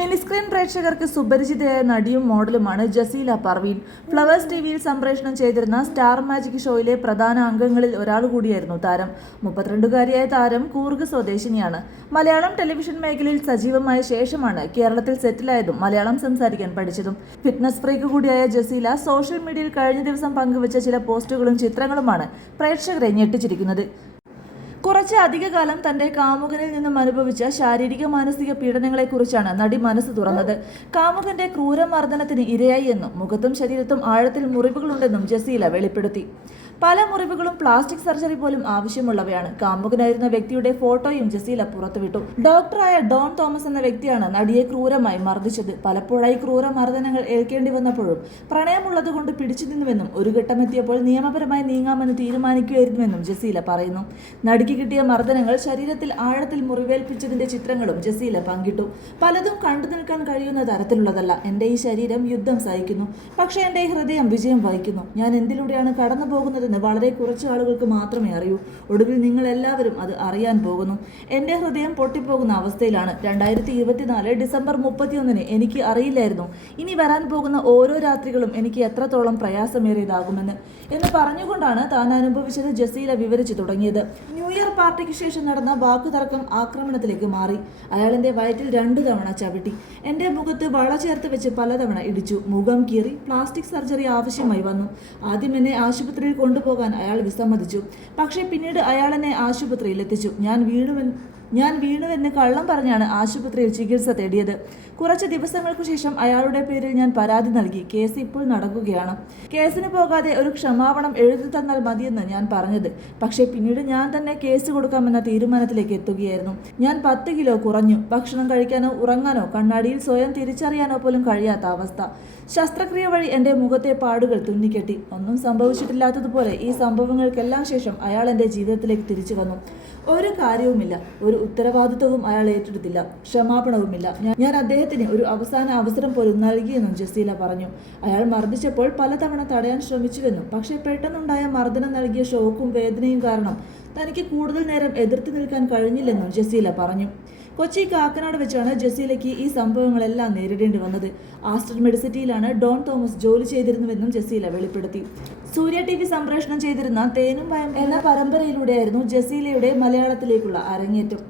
Mini screen പ്രേക്ഷകർക്ക് സുപരിചിതയായ നടിയും മോഡലുമാണ് Jaseela Parveen flowers ടിവിയിൽ സംപ്രേഷണം ചെയ്തിരുന്ന സ്റ്റാർ മാജിക് ഷോയിലെ പ്രധാന അംഗങ്ങളിൽ ഒരാൾ കൂടിയായിരുന്നു താരം. മുപ്പത്തിരണ്ടുകാരിയായ താരം കൂർഗ് സ്വദേശിനിയാണ്. മലയാളം ടെലിവിഷൻ മേഖലയിൽ സജീവമായ ശേഷമാണ് കേരളത്തിൽ സെറ്റിലായതും മലയാളം സംസാരിക്കാൻ പഠിച്ചതും. ഫിറ്റ്നസ് ഫ്രീക്ക് കൂടിയായ ജസീല സോഷ്യൽ മീഡിയയിൽ കഴിഞ്ഞ ദിവസം പങ്കുവച്ച ചില പോസ്റ്റുകളും ചിത്രങ്ങളുമാണ് പ്രേക്ഷകരെ ഞെട്ടിച്ചിരിക്കുന്നത്. കുറച്ച് അധികകാലം തന്റെ കാമുകനിൽ നിന്നും അനുഭവിച്ച ശാരീരിക മാനസിക പീഡനങ്ങളെക്കുറിച്ചാണ് നടി മനസ്സ് തുറന്നത്. കാമുകന്റെ ക്രൂരമർദ്ദനത്തിന് ഇരയായി എന്നും മുഖത്തും ശരീരത്തും ആഴത്തിൽ മുറിവുകളുണ്ടെന്നും ജസീല വെളിപ്പെടുത്തി. പല മുറിവുകളും പ്ലാസ്റ്റിക് സർജറി പോലും ആവശ്യമുള്ളവയാണ്. കാമുകനായിരുന്ന വ്യക്തിയുടെ ഫോട്ടോയും ജസീല പുറത്തുവിട്ടു. ഡോക്ടറായ ഡോൺ തോമസ് എന്ന വ്യക്തിയാണ് നടിയെ ക്രൂരമായി മർദ്ദിച്ചത്. പലപ്പോഴായി ക്രൂര മർദ്ദനങ്ങൾ ഏൽക്കേണ്ടി വന്നപ്പോഴും പ്രണയമുള്ളതുകൊണ്ട് പിടിച്ചു നിന്നുവെന്നും ഒരു ഘട്ടമെത്തിയപ്പോൾ നിയമപരമായി നീങ്ങാമെന്ന് തീരുമാനിക്കുകയായിരുന്നുവെന്നും ജസീല പറയുന്നു. നടിക്ക് കിട്ടിയ മർദ്ദനങ്ങൾ ശരീരത്തിൽ ആഴത്തിൽ മുറിവേൽപ്പിച്ചതിന്റെ ചിത്രങ്ങളും ജസീല പങ്കിട്ടു. പലതും കണ്ടു നിൽക്കാൻ കഴിയുന്ന തരത്തിലുള്ളതല്ല. എന്റെ ഈ ശരീരം യുദ്ധം സഹിക്കുന്നു. പക്ഷേ എന്റെ ഈ ഹൃദയം വിജയം വഹിക്കുന്നു. ഞാൻ എന്തിലൂടെയാണ് കടന്നു പോകുന്നതെന്ന് വളരെ കുറച്ച് ആളുകൾക്ക് മാത്രമേ അറിയൂ. ഒടുവിൽ നിങ്ങൾ എല്ലാവരും അത് അറിയാൻ പോകുന്നു. എന്റെ ഹൃദയം പൊട്ടിപ്പോകുന്ന അവസ്ഥയിലാണ്. രണ്ടായിരത്തി ഇരുപത്തിനാല് ഡിസംബർ മുപ്പത്തിയൊന്നിന് എനിക്ക് അറിയില്ലായിരുന്നു. ഇനി വരാൻ പോകുന്ന ഓരോ രാത്രികളും എനിക്ക് എത്രത്തോളം പ്രയാസമേറിയതാകുമെന്ന്. എന്ന് പറഞ്ഞുകൊണ്ടാണ് താൻ അനുഭവിച്ചത് ജസീല വിവരിച്ചു തുടങ്ങിയത്. ഇയർ പാർട്ടിക്ക് ശേഷം നടന്ന വാക്കുതർക്കം ആക്രമണത്തിലേക്ക് മാറി. അയാളിന്റെ വയറ്റിൽ രണ്ടു തവണ ചവിട്ടി. എന്റെ മുഖത്ത് വള ചേർത്ത് വെച്ച് പലതവണ ഇടിച്ചു. മുഖം കീറി പ്ലാസ്റ്റിക് സർജറി ആവശ്യമായി വന്നു. ആദ്യം എന്നെ ആശുപത്രിയിൽ കൊണ്ടുപോകാൻ അയാൾ വിസമ്മതിച്ചു. പക്ഷേ പിന്നീട് അയാളെന്നെ ആശുപത്രിയിൽ എത്തിച്ചു. ഞാൻ വീണുവെന്ന് ഞാൻ വീണുവെന്ന് കള്ളം പറഞ്ഞാണ് ആശുപത്രിയിൽ ചികിത്സ തേടിയത്. കുറച്ച് ദിവസങ്ങൾക്ക് ശേഷം അയാളുടെ പേരിൽ ഞാൻ പരാതി നൽകി. കേസ് ഇപ്പോൾ നടക്കുകയാണ്. കേസിന് പോകാതെ ഒരു ക്ഷമാപണം എഴുതി തന്നാൽ മതിയെന്ന് ഞാൻ പറഞ്ഞത്. പക്ഷേ പിന്നീട് ഞാൻ തന്നെ കേസ് കൊടുക്കാമെന്ന തീരുമാനത്തിലേക്ക് എത്തുകയായിരുന്നു. ഞാൻ പത്ത് കിലോ കുറഞ്ഞു. ഭക്ഷണം കഴിക്കാനോ ഉറങ്ങാനോ കണ്ണാടിയിൽ സ്വയം തിരിച്ചറിയാനോ പോലും കഴിയാത്ത അവസ്ഥ. ശസ്ത്രക്രിയ വഴി എന്റെ മുഖത്തെ പാടുകൾ തുന്നിക്കെട്ടി. ഒന്നും സംഭവിച്ചിട്ടില്ലാത്തതുപോലെ ഈ സംഭവങ്ങൾക്കെല്ലാം ശേഷം അയാൾ എന്റെ ജീവിതത്തിലേക്ക് തിരിച്ചു വന്നു. ഒരു കാര്യവുമില്ല. ഒരു ഉത്തരവാദിത്വവും അയാൾ ഏറ്റെടുത്തില്ല. ക്ഷമാപണവുമില്ല. ഞാൻ- അദ്ദേഹത്തിന് ഒരു അവസാന അവസരം പോലും നൽകിയെന്നും ജസീല പറഞ്ഞു. അയാൾ മർദ്ദിച്ചപ്പോൾ പലതവണ തടയാൻ ശ്രമിച്ചുവെന്നും പക്ഷേ പെട്ടെന്നുണ്ടായ മർദ്ദനം നൽകിയ ഷോക്കും വേദനയും കാരണം തനിക്ക് കൂടുതൽ നേരം എതിർത്തു നിൽക്കാൻ കഴിഞ്ഞില്ലെന്നും ജസീല പറഞ്ഞു. കൊച്ചി കാക്കനാട് വെച്ചാണ് ജസീലയ്ക്ക് ഈ സംഭവങ്ങളെല്ലാം നേരിടേണ്ടി വന്നത്. ആസ്റ്റർ മെഡിസിറ്റിയിലാണ് ഡോൺ തോമസ് ജോലി ചെയ്തിരുന്നുവെന്നും ജസീല വെളിപ്പെടുത്തി. സൂര്യ ടി വി സംപ്രേഷണം ചെയ്തിരുന്ന തേനും വയം എന്ന പരമ്പരയിലൂടെയായിരുന്നു ജസീലയുടെ മലയാളത്തിലേക്കുള്ള അരങ്ങേറ്റം.